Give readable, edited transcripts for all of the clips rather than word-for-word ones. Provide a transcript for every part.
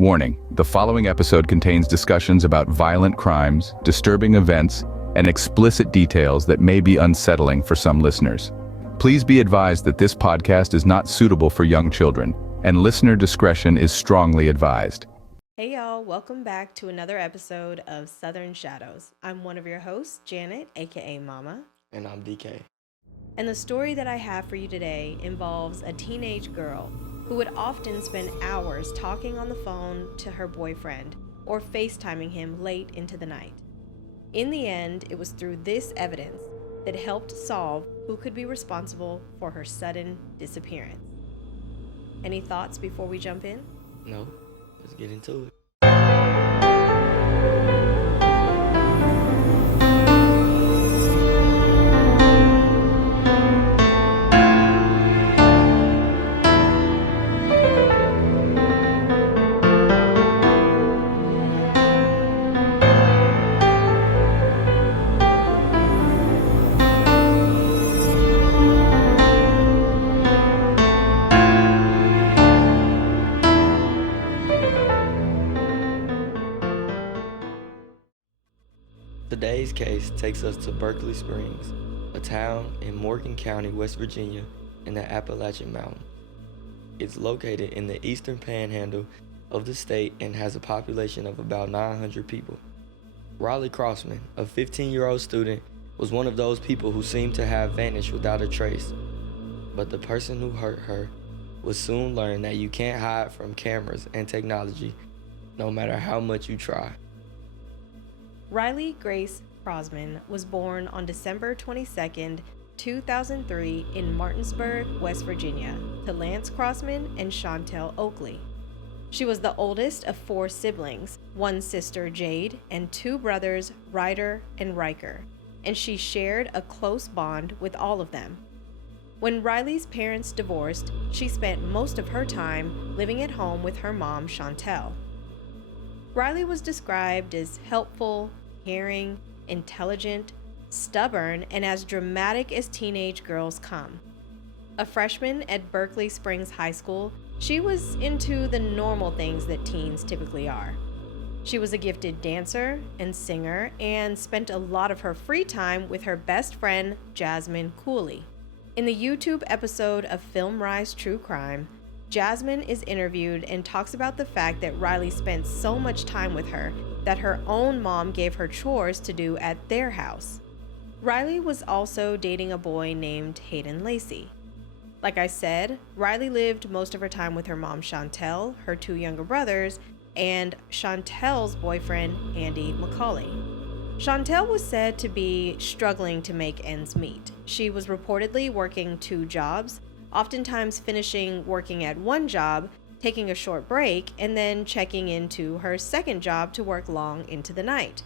Warning, the following episode contains discussions about violent crimes, disturbing events, and explicit details that may be unsettling for some listeners. Please be advised that this podcast is not suitable for young children, and listener discretion is strongly advised. Hey y'all, welcome back to another episode of Southern Shadows. I'm one of your hosts, Janet, aka Mama. And I'm DK. And the story that I have for you today involves a teenage girl who would often spend hours talking on the phone to her boyfriend or FaceTiming him late into the night. In the end, it was through this evidence that helped solve who could be responsible for her sudden disappearance. Any thoughts before we jump in? No, let's get into it. Today's case takes us to Berkeley Springs, a town in Morgan County, West Virginia, in the Appalachian Mountains. It's located in the eastern panhandle of the state and has a population of about 900 people. Riley Crossman, a 15-year-old student, was one of those people who seemed to have vanished without a trace. But the person who hurt her would soon learn that you can't hide from cameras and technology, no matter how much you try. Riley Grace Crossman was born on December 22, 2003 in Martinsburg, West Virginia, to Lance Crossman and Chantel Oakley. She was the oldest of 4 siblings, one sister, Jade, and 2 brothers, Ryder and Riker, and she shared a close bond with all of them. When Riley's parents divorced, she spent most of her time living at home with her mom, Chantel. Riley was described as helpful, caring, intelligent, stubborn, and as dramatic as teenage girls come. A freshman at Berkeley Springs High School, she was into the normal things that teens typically are. She was a gifted dancer and singer and spent a lot of her free time with her best friend, Jasmine Cooley. In the YouTube episode of Film Rise True Crime, Jasmine is interviewed and talks about the fact that Riley spent so much time with her that her own mom gave her chores to do at their house. Riley was also dating a boy named Hayden Lacey. Like I said, Riley lived most of her time with her mom Chantel, her 2 younger brothers, and Chantel's boyfriend Andy McCauley. Chantel was said to be struggling to make ends meet. She was reportedly working 2 jobs, oftentimes finishing working at one job, taking a short break, and then checking into her second job to work long into the night.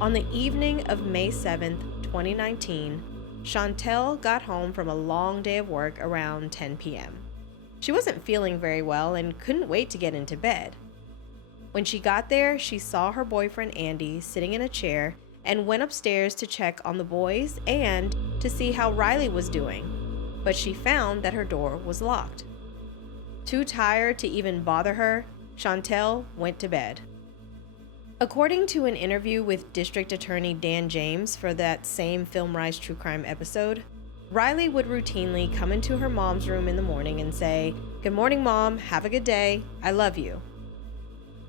On the evening of May 7th, 2019, Chantel got home from a long day of work around 10 p.m. She wasn't feeling very well and couldn't wait to get into bed. When she got there, she saw her boyfriend Andy sitting in a chair and went upstairs to check on the boys and to see how Riley was doing. But she found that her door was locked. Too tired to even bother her, Chantel went to bed. According to an interview with District Attorney Dan James for that same Film Rise True Crime episode, Riley would routinely come into her mom's room in the morning and say, "Good morning, Mom. Have a good day. I love you."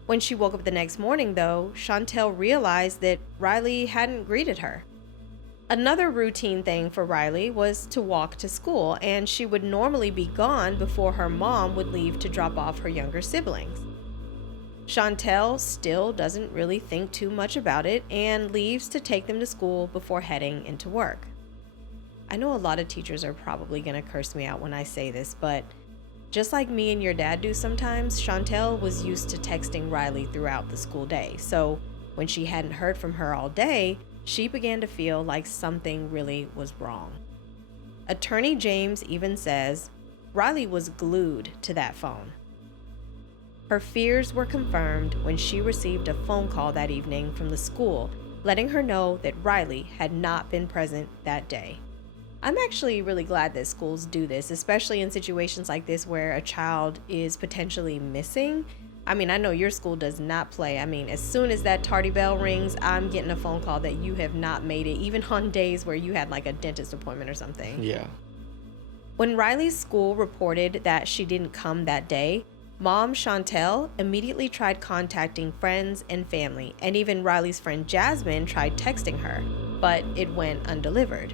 When she woke up the next morning, though, Chantel realized that Riley hadn't greeted her. Another routine thing for Riley was to walk to school, and she would normally be gone before her mom would leave to drop off her younger siblings. Chantel still doesn't really think too much about it and leaves to take them to school before heading into work. I know a lot of teachers are probably going to curse me out when I say this, but just like me and your dad do sometimes, Chantel was used to texting Riley throughout the school day, so when she hadn't heard from her all day, she began to feel like something really was wrong. Attorney James even says Riley was glued to that phone. Her fears were confirmed when she received a phone call that evening from the school letting her know that Riley had not been present that day. I'm actually really glad that schools do this, especially in situations like this where a child is potentially missing. I mean, I know your school does not play. I mean, as soon as that tardy bell rings, I'm getting a phone call that you have not made it, even on days where you had like a dentist appointment or something. Yeah. When Riley's school reported that she didn't come that day, Mom Chantel immediately tried contacting friends and family, and even Riley's friend Jasmine tried texting her, but it went undelivered.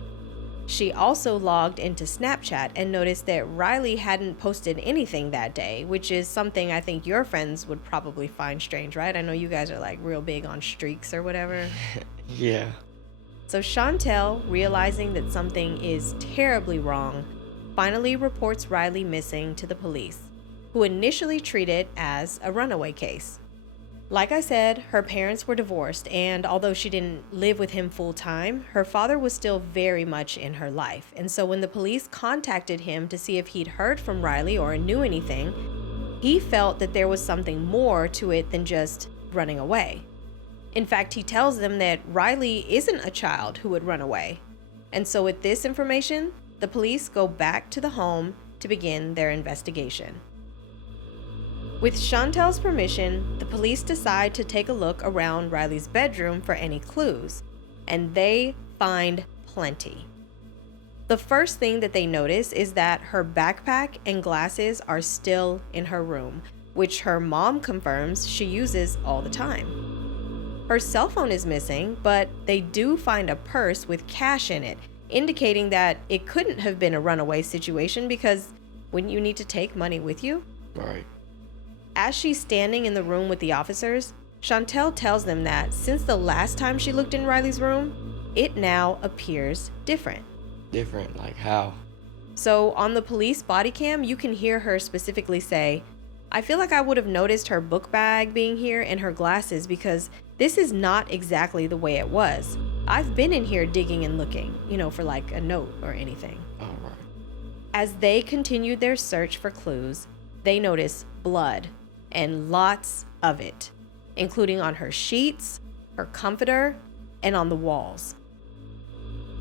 She also logged into Snapchat and noticed that Riley hadn't posted anything that day, which is something I think your friends would probably find strange, right? I know you guys are like real big on streaks or whatever. Yeah. So Chantel, realizing that something is terribly wrong, finally reports Riley missing to the police, who initially treat it as a runaway case. Like I said, her parents were divorced, and although she didn't live with him full time, her father was still very much in her life. And so when the police contacted him to see if he'd heard from Riley or knew anything, he felt that there was something more to it than just running away. In fact, he tells them that Riley isn't a child who would run away. And so with this information, the police go back to the home to begin their investigation. With Chantel's permission, the police decide to take a look around Riley's bedroom for any clues, and they find plenty. The first thing that they notice is that her backpack and glasses are still in her room, which her mom confirms she uses all the time. Her cell phone is missing, but they do find a purse with cash in it, indicating that it couldn't have been a runaway situation because wouldn't you need to take money with you? Right. As she's standing in the room with the officers, Chantel tells them that since the last time she looked in Riley's room, it now appears different. Different? Like how? So on the police body cam, you can hear her specifically say, "I feel like I would have noticed her book bag being here and her glasses because this is not exactly the way it was. I've been in here digging and looking, for like a note or anything." All right. As they continued their search for clues, they notice blood, and lots of it, including on her sheets, her comforter, and on the walls.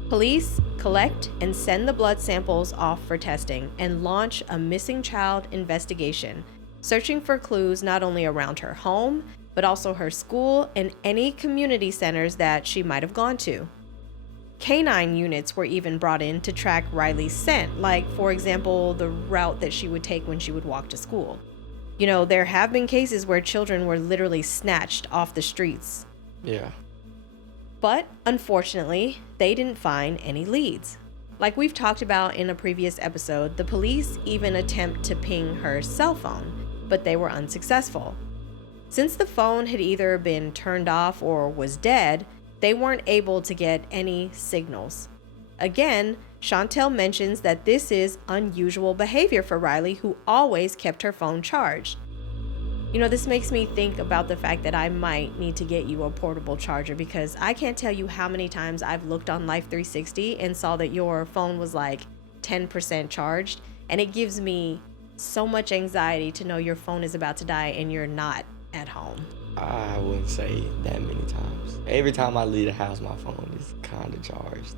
Police collect and send the blood samples off for testing and launch a missing child investigation, searching for clues not only around her home, but also her school and any community centers that she might have gone to. Canine units were even brought in to track Riley's scent, like, for example, the route that she would take when she would walk to school. There have been cases where children were literally snatched off the streets. Yeah. But unfortunately, they didn't find any leads. Like we've talked about in a previous episode, the police even attempt to ping her cell phone, but they were unsuccessful. Since the phone had either been turned off or was dead, they weren't able to get any signals. Again, Chantel mentions that this is unusual behavior for Riley, who always kept her phone charged. This makes me think about the fact that I might need to get you a portable charger, because I can't tell you how many times I've looked on Life 360 and saw that your phone was like 10% charged, and it gives me so much anxiety to know your phone is about to die and you're not at home. I wouldn't say that many times. Every time I leave the house, my phone is kind of charged.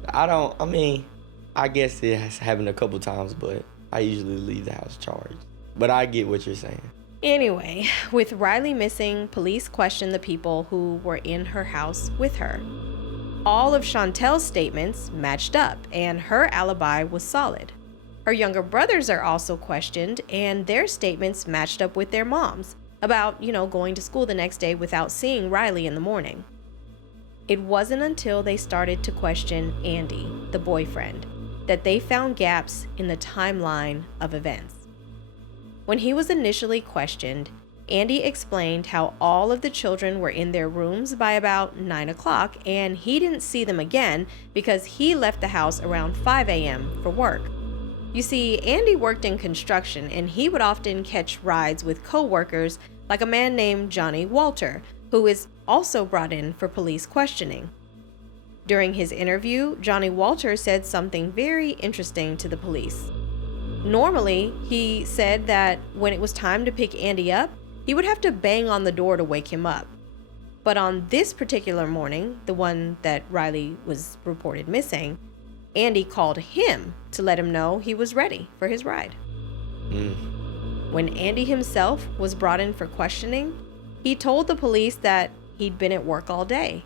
I guess it has happened a couple times, but I usually leave the house charged. But I get what you're saying. Anyway, with Riley missing, police questioned the people who were in her house with her. All of Chantel's statements matched up, and her alibi was solid. Her younger brothers are also questioned, and their statements matched up with their moms about, going to school the next day without seeing Riley in the morning. It wasn't until they started to question Andy, the boyfriend, that they found gaps in the timeline of events. When he was initially questioned, Andy explained how all of the children were in their rooms by about 9 o'clock, and he didn't see them again because he left the house around 5 a.m. for work. You see, Andy worked in construction, and he would often catch rides with co-workers like a man named Johnny Walter, who is also brought in for police questioning. During his interview, Johnny Walter said something very interesting to the police. Normally, he said that when it was time to pick Andy up, he would have to bang on the door to wake him up. But on this particular morning, the one that Riley was reported missing, Andy called him to let him know he was ready for his ride. when Andy himself was brought in for questioning, he told the police that he'd been at work all day.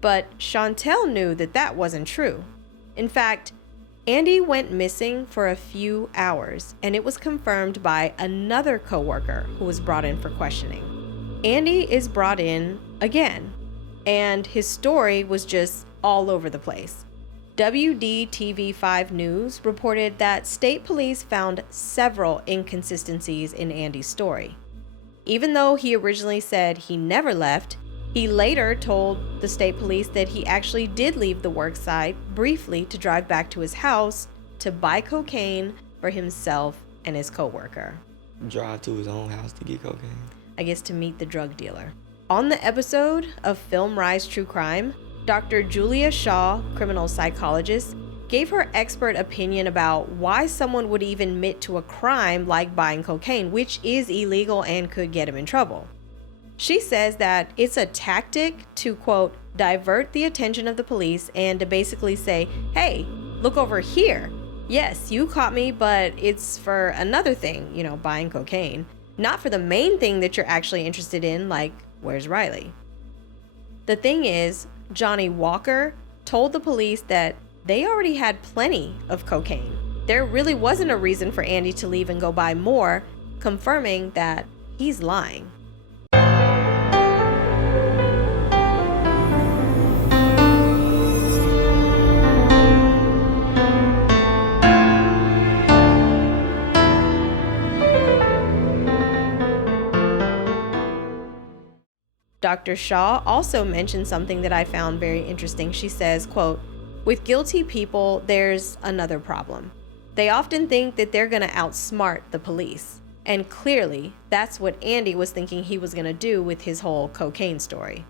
But Chantel knew that that wasn't true. In fact, Andy went missing for a few hours, and it was confirmed by another coworker who was brought in for questioning. Andy is brought in again, and his story was just all over the place. WDTV5 News reported that state police found several inconsistencies in Andy's story. Even though he originally said he never left, he later told the state police that he actually did leave the work site briefly to drive back to his house to buy cocaine for himself and his coworker. Drive to his own house to get cocaine. I guess to meet the drug dealer. On the episode of Film Rise True Crime, Dr. Julia Shaw, criminal psychologist, gave her expert opinion about why someone would even admit to a crime like buying cocaine, which is illegal and could get him in trouble. She says that it's a tactic to, quote, divert the attention of the police and to basically say, hey, look over here. Yes, you caught me, but it's for another thing, buying cocaine, not for the main thing that you're actually interested in, like, where's Riley? The thing is, Johnny Walker told the police that they already had plenty of cocaine. There really wasn't a reason for Andy to leave and go buy more, confirming that he's lying. Dr. Shaw also mentioned something that I found very interesting. She says, quote, with guilty people, there's another problem. They often think that they're going to outsmart the police. And clearly, that's what Andy was thinking he was going to do with his whole cocaine story.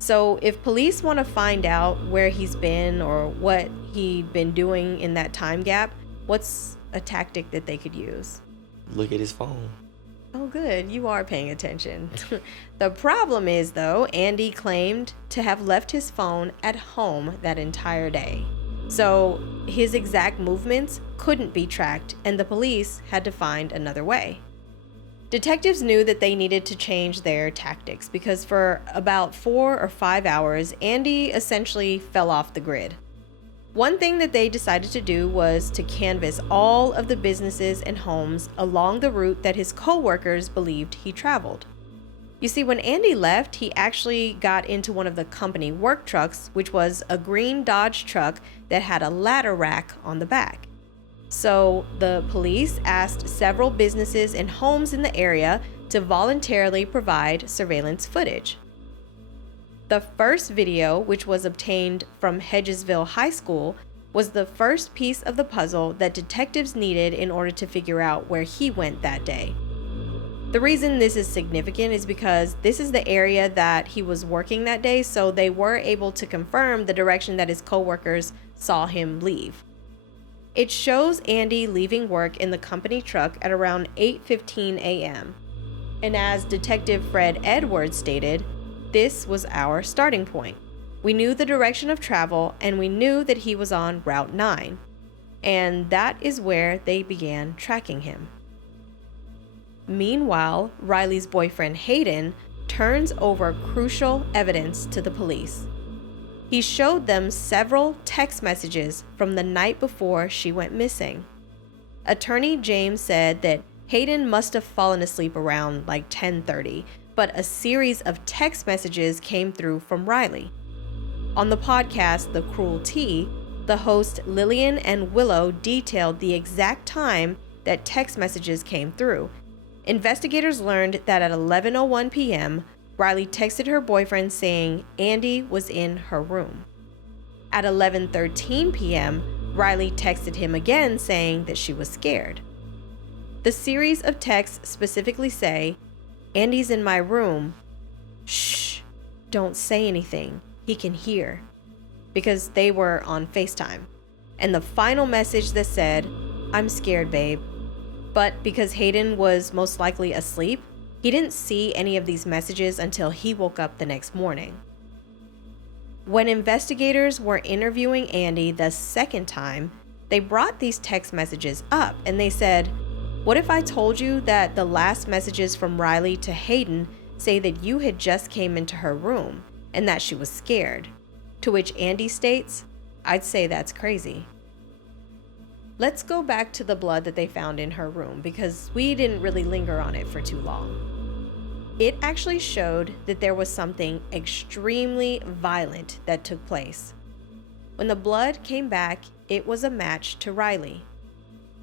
So if police want to find out where he's been or what he'd been doing in that time gap, what's a tactic that they could use? Look at his phone. Oh, good. You are paying attention. The problem is, though, Andy claimed to have left his phone at home that entire day. So his exact movements couldn't be tracked, and the police had to find another way. Detectives knew that they needed to change their tactics because for about 4 or 5 hours, Andy essentially fell off the grid. One thing that they decided to do was to canvass all of the businesses and homes along the route that his co-workers believed he traveled. You see, when Andy left, he actually got into one of the company work trucks, which was a green Dodge truck that had a ladder rack on the back. So the police asked several businesses and homes in the area to voluntarily provide surveillance footage. The first video, which was obtained from Hedgesville High School, was the first piece of the puzzle that detectives needed in order to figure out where he went that day. The reason this is significant is because this is the area that he was working that day, so they were able to confirm the direction that his coworkers saw him leave. It shows Andy leaving work in the company truck at around 8:15 a.m. And as Detective Fred Edwards stated, this was our starting point. We knew the direction of travel, and we knew that he was on Route 9. And that is where they began tracking him. Meanwhile, Riley's boyfriend Hayden turns over crucial evidence to the police. He showed them several text messages from the night before she went missing. Attorney James said that Hayden must have fallen asleep around like 10:30, but a series of text messages came through from Riley. On the podcast, The Cruel Tea, the host Lillian and Willow detailed the exact time that text messages came through. Investigators learned that at 11:01 p.m., Riley texted her boyfriend saying Andy was in her room. At 11:13 p.m., Riley texted him again saying that she was scared. The series of texts specifically say, Andy's in my room. Shh, don't say anything. He can hear. Because they were on FaceTime. And the final message that said, I'm scared, babe. But because Hayden was most likely asleep, he didn't see any of these messages until he woke up the next morning. When investigators were interviewing Andy the second time, they brought these text messages up and they said, What if I told you that the last messages from Riley to Hayden say that you had just came into her room and that she was scared? To which Andy states, I'd say that's crazy. Let's go back to the blood that they found in her room because we didn't really linger on it for too long. It actually showed that there was something extremely violent that took place. When the blood came back, it was a match to Riley.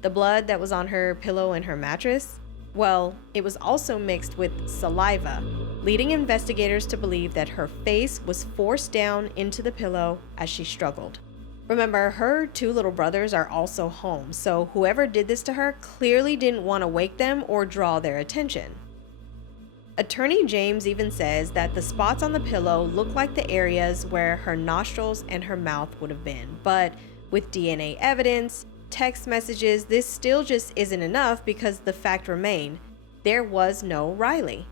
The blood that was on her pillow and her mattress, well, it was also mixed with saliva, leading investigators to believe that her face was forced down into the pillow as she struggled. Remember, her 2 little brothers are also home, so whoever did this to her clearly didn't want to wake them or draw their attention. Attorney James even says that the spots on the pillow look like the areas where her nostrils and her mouth would have been, but with DNA evidence, text messages, this still just isn't enough because the fact remained, there was no Riley.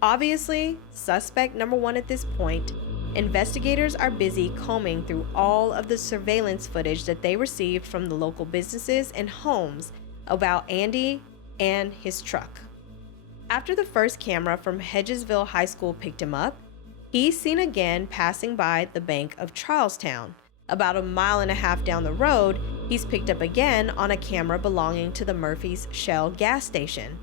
Obviously, suspect number 1 at this point, investigators are busy combing through all of the surveillance footage that they received from the local businesses and homes about Andy and his truck. After the first camera from Hedgesville High School picked him up, he's seen again passing by the Bank of Charlestown. About 1.5 miles down the road, he's picked up again on a camera belonging to the Murphy's Shell gas station.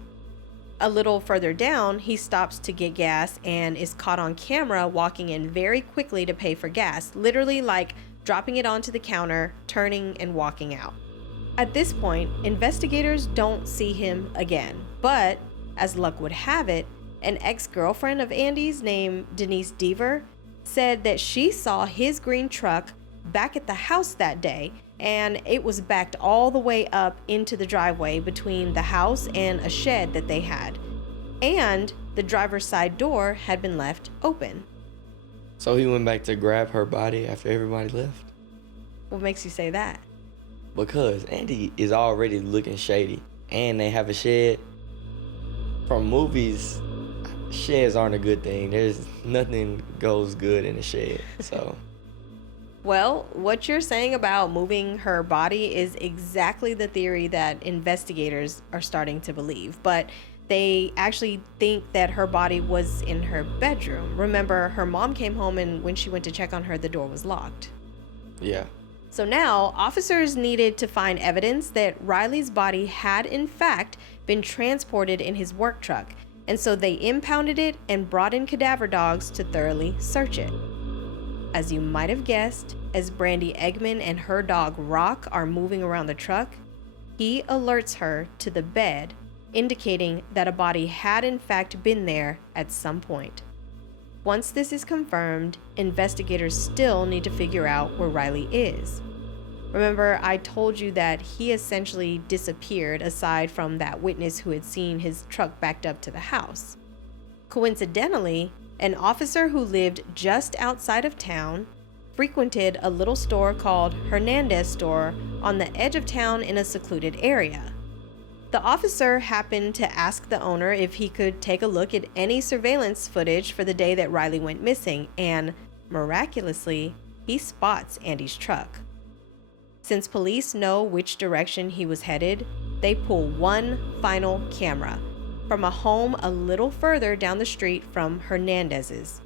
A little further down, he stops to get gas and is caught on camera walking in very quickly to pay for gas, literally like dropping it onto the counter, turning and walking out. At this point, investigators don't see him again, but as luck would have it, an ex-girlfriend of Andy's named Denise Deaver said that she saw his green truck back at the house that day, and it was backed all the way up into the driveway between the house and a shed that they had, and the driver's side door had been left open. So he went back to grab her body after everybody left? What makes you say that? Because Andy is already looking shady, and they have a shed. From movies, sheds aren't a good thing. There's nothing goes good in a shed, so. Well, what you're saying about moving her body is exactly the theory that investigators are starting to believe, but they actually think that her body was in her bedroom. Remember, her mom came home and when she went to check on her, the door was locked. Yeah. So now, officers needed to find evidence that Riley's body had in fact been transported in his work truck, and so they impounded it and brought in cadaver dogs to thoroughly search it. As you might have guessed, as Brandy Eggman and her dog Rock are moving around the truck, he alerts her to the bed, indicating that a body had in fact been there at some point. Once this is confirmed, investigators still need to figure out where Riley is. Remember, I told you that he essentially disappeared aside from that witness who had seen his truck backed up to the house. Coincidentally, an officer who lived just outside of town frequented a little store called Hernandez Store on the edge of town in a secluded area. The officer happened to ask the owner if he could take a look at any surveillance footage for the day that Riley went missing, and miraculously, he spots Andy's truck. Since police know which direction he was headed, they pull one final camera from a home a little further down the street from Hernandez's.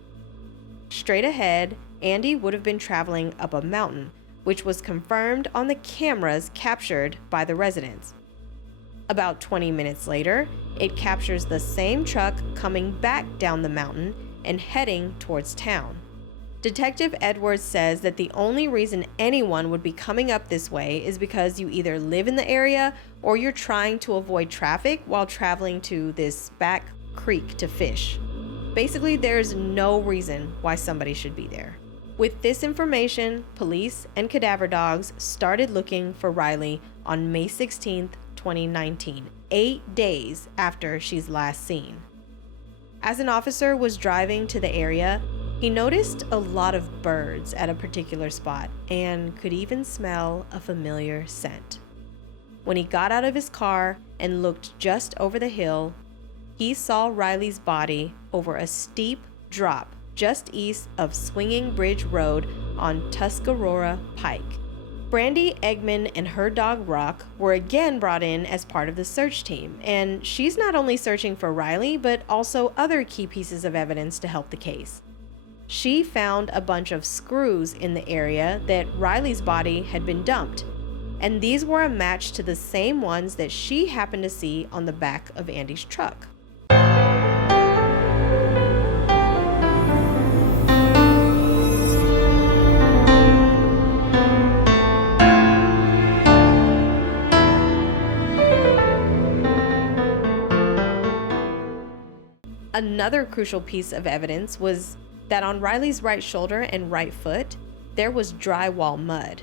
Straight ahead, Andy would have been traveling up a mountain, which was confirmed on the cameras captured by the residents. About 20 minutes later, it captures the same truck coming back down the mountain and heading towards town. Detective Edwards says that the only reason anyone would be coming up this way is because you either live in the area or you're trying to avoid traffic while traveling to this back creek to fish. Basically, there's no reason why somebody should be there. With this information, police and cadaver dogs started looking for Riley on May 16th, 2019, 8 days after she's last seen. As an officer was driving to the area, he noticed a lot of birds at a particular spot and could even smell a familiar scent. When he got out of his car and looked just over the hill, he saw Riley's body over a steep drop just east of Swinging Bridge Road on Tuscarora Pike. Brandy Eggman and her dog Rock were again brought in as part of the search team, and she's not only searching for Riley, but also other key pieces of evidence to help the case. She found a bunch of screws in the area that Riley's body had been dumped, and these were a match to the same ones that she happened to see on the back of Andy's truck. Another crucial piece of evidence was that on Riley's right shoulder and right foot, there was drywall mud.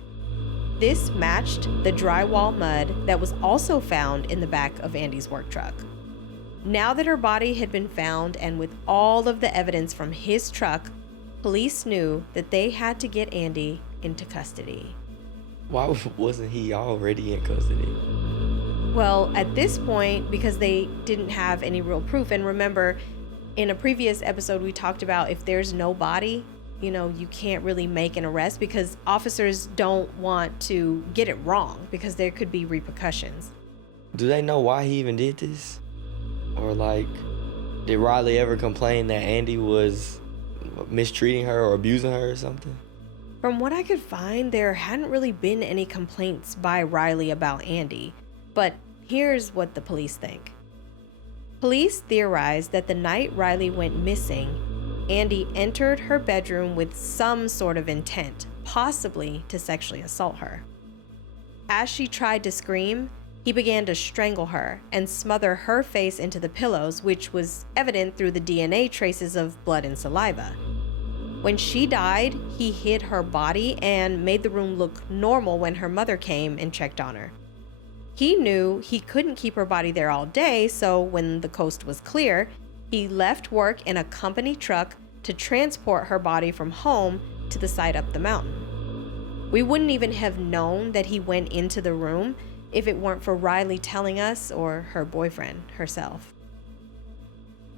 This matched the drywall mud that was also found in the back of Andy's work truck. Now that her body had been found, and with all of the evidence from his truck, police knew that they had to get Andy into custody. Why wasn't he already in custody? Well, at this point, because they didn't have any real proof, and remember, in a previous episode, we talked about if there's no body, you can't really make an arrest because officers don't want to get it wrong because there could be repercussions. Do they know why he even did this? Or did Riley ever complain that Andy was mistreating her or abusing her or something? From what I could find, there hadn't really been any complaints by Riley about Andy, but here's what the police think. Police theorized that the night Riley went missing, Andy entered her bedroom with some sort of intent, possibly to sexually assault her. As she tried to scream, he began to strangle her and smother her face into the pillows, which was evident through the DNA traces of blood and saliva. When she died, he hid her body and made the room look normal when her mother came and checked on her. He knew he couldn't keep her body there all day, so when the coast was clear, he left work in a company truck to transport her body from home to the site up the mountain. We wouldn't even have known that he went into the room if it weren't for Riley telling us, or her boyfriend herself.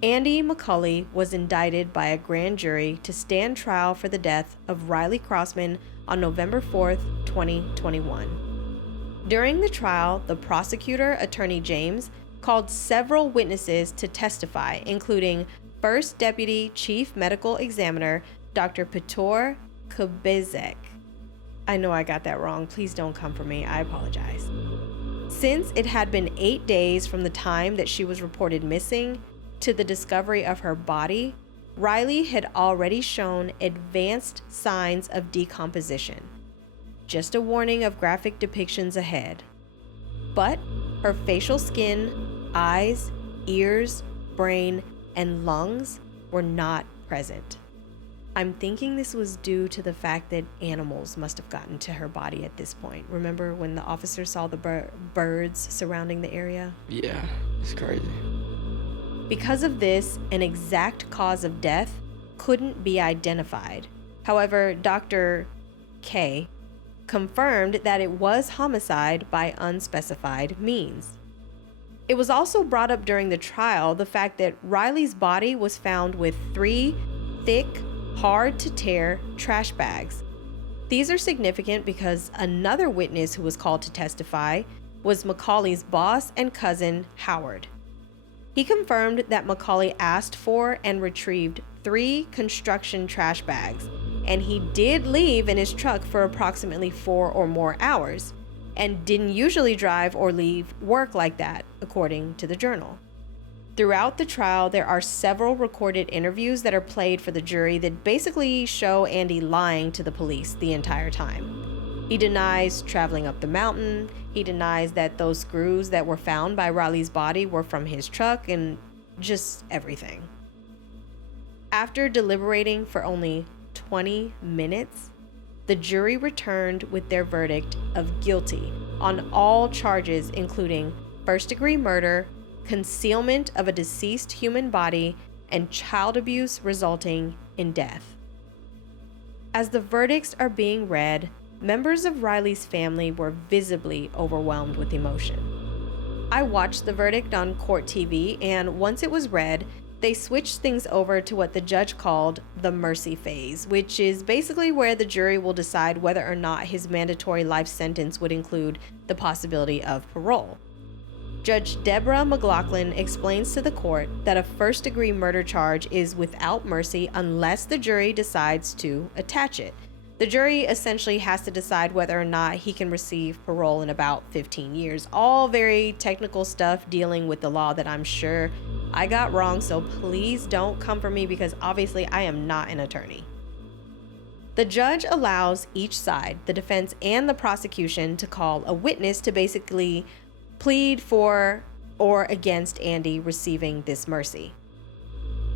Andy McCulley was indicted by a grand jury to stand trial for the death of Riley Crossman on November 4th, 2021. During the trial, the prosecutor, Attorney James, called several witnesses to testify, including First Deputy Chief Medical Examiner Dr. Petor Kubizek. I know I got that wrong. Please don't come for me. I apologize. Since it had been 8 days from the time that she was reported missing to the discovery of her body, Riley had already shown advanced signs of decomposition. Just a warning of graphic depictions ahead. But her facial skin, eyes, ears, brain, and lungs were not present. I'm thinking this was due to the fact that animals must have gotten to her body at this point. Remember when the officer saw the birds surrounding the area? Yeah, it's crazy. Because of this, an exact cause of death couldn't be identified. However, Dr. K confirmed that it was homicide by unspecified means. It was also brought up during the trial the fact that Riley's body was found with 3 thick, hard-to-tear trash bags. These are significant because another witness who was called to testify was Macaulay's boss and cousin, Howard. He confirmed that Macaulay asked for and retrieved 3 construction trash bags, and he did leave in his truck for approximately 4 or more hours, and didn't usually drive or leave work like that, according to the Journal. Throughout the trial, there are several recorded interviews that are played for the jury that basically show Andy lying to the police the entire time. He denies traveling up the mountain. He denies that those screws that were found by Riley's body were from his truck, and just everything. After deliberating for only 20 minutes, the jury returned with their verdict of guilty on all charges, including first-degree murder, concealment of a deceased human body, and child abuse resulting in death. As the verdicts are being read, members of Riley's family were visibly overwhelmed with emotion. I watched the verdict on court TV, and once it was read, they switched things over to what the judge called the mercy phase, which is basically where the jury will decide whether or not his mandatory life sentence would include the possibility of parole. Judge Deborah McLaughlin explains to the court that a first-degree murder charge is without mercy unless the jury decides to attach it. The jury essentially has to decide whether or not he can receive parole in about 15 years. All very technical stuff dealing with the law that I'm sure I got wrong, so please don't come for me because obviously I am not an attorney. The judge allows each side, the defense and the prosecution, to call a witness to basically plead for or against Andy receiving this mercy.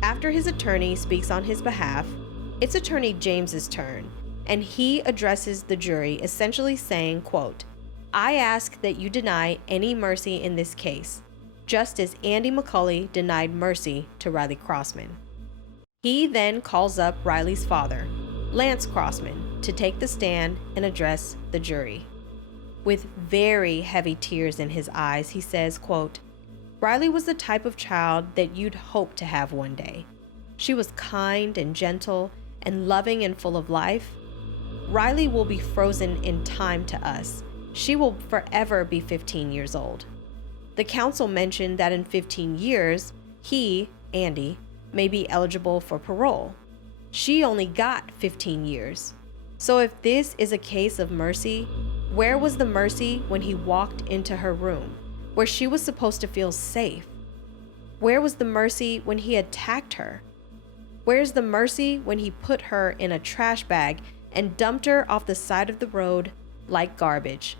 After his attorney speaks on his behalf, it's Attorney James's turn, and he addresses the jury essentially saying, quote, "I ask that you deny any mercy in this case, just as Andy McCulley denied mercy to Riley Crossman." He then calls up Riley's father, Lance Crossman, to take the stand and address the jury. With very heavy tears in his eyes, he says, quote, "Riley was the type of child that you'd hope to have one day. She was kind and gentle and loving and full of life. Riley will be frozen in time to us. She will forever be 15 years old. The counsel mentioned that in 15 years, he, Andy, may be eligible for parole. She only got 15 years. So if this is a case of mercy, where was the mercy when he walked into her room, where she was supposed to feel safe? Where was the mercy when he attacked her? Where's the mercy when he put her in a trash bag and dumped her off the side of the road like garbage?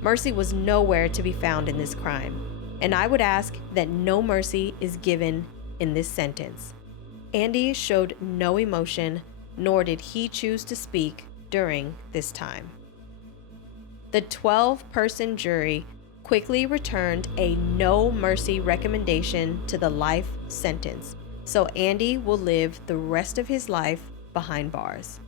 Mercy was nowhere to be found in this crime, and I would ask that no mercy is given in this sentence. Andy showed no emotion, nor did he choose to speak during this time." The 12-person jury quickly returned a no mercy recommendation to the life sentence, so Andy will live the rest of his life behind bars.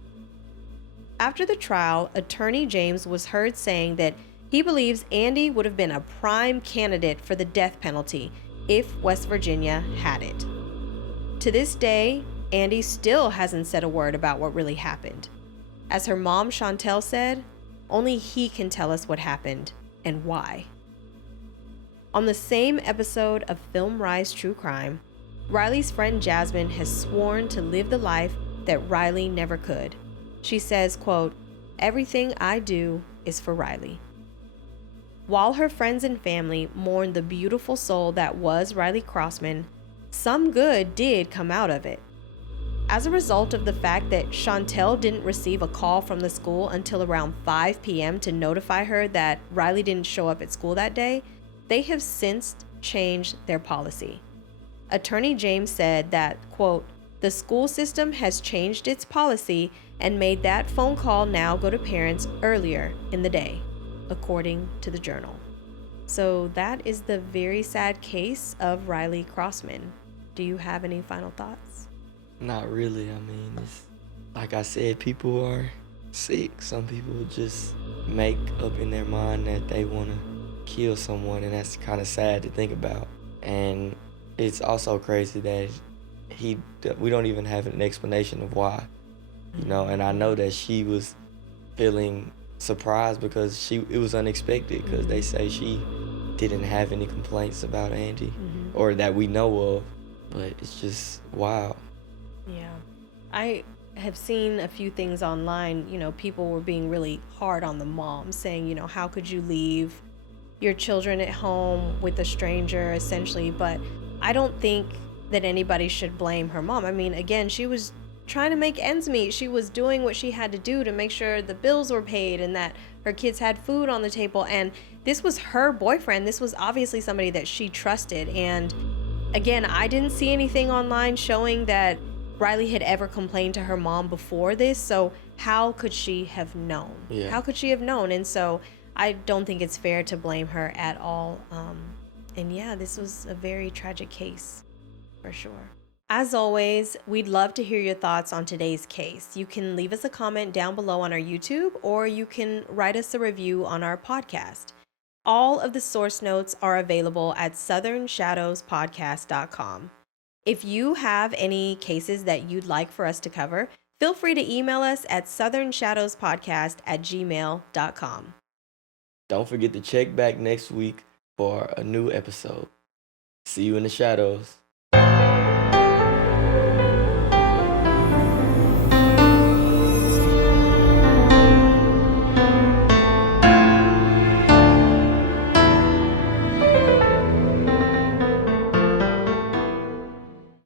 After the trial, Attorney James was heard saying that he believes Andy would have been a prime candidate for the death penalty if West Virginia had it. To this day, Andy still hasn't said a word about what really happened. As her mom, Chantel, said, only he can tell us what happened and why. On the same episode of Film Rise True Crime, Riley's friend Jasmine has sworn to live the life that Riley never could. She says, quote, "Everything I do is for Riley." While her friends and family mourn the beautiful soul that was Riley Crossman, some good did come out of it. As a result of the fact that Chantel didn't receive a call from the school until around 5 p.m. to notify her that Riley didn't show up at school that day, they have since changed their policy. Attorney James said that, quote, "The school system has changed its policy and made that phone call now go to parents earlier in the day," according to the Journal. So that is the very sad case of Riley Crossman. Do you have any final thoughts? Not really. I mean, it's, like I said, people are sick. Some people just make up in their mind that they want to kill someone, and that's kind of sad to think about. And it's also crazy that we don't even have an explanation of why, you know. And I know that she was feeling surprised because it was unexpected, because they say she didn't have any complaints about Andy, or that we know of. But it's just wow. Yeah. I have seen a few things online, people were being really hard on the mom, saying, how could you leave your children at home with a stranger, essentially. But I don't think that anybody should blame her mom. I mean, again, she was trying to make ends meet. She was doing what she had to do to make sure the bills were paid and that her kids had food on the table. And this was her boyfriend. This was obviously somebody that she trusted. And again, I didn't see anything online showing that Riley had ever complained to her mom before this. So how could she have known? Yeah. How could she have known? And so I don't think it's fair to blame her at all. And yeah, this was a very tragic case for sure. As always, we'd love to hear your thoughts on today's case. You can leave us a comment down below on our YouTube, or you can write us a review on our podcast. All of the source notes are available at southernshadowspodcast.com. If you have any cases that you'd like for us to cover, feel free to email us at southernshadowspodcast@gmail.com. Don't forget to check back next week for a new episode. See you in the shadows.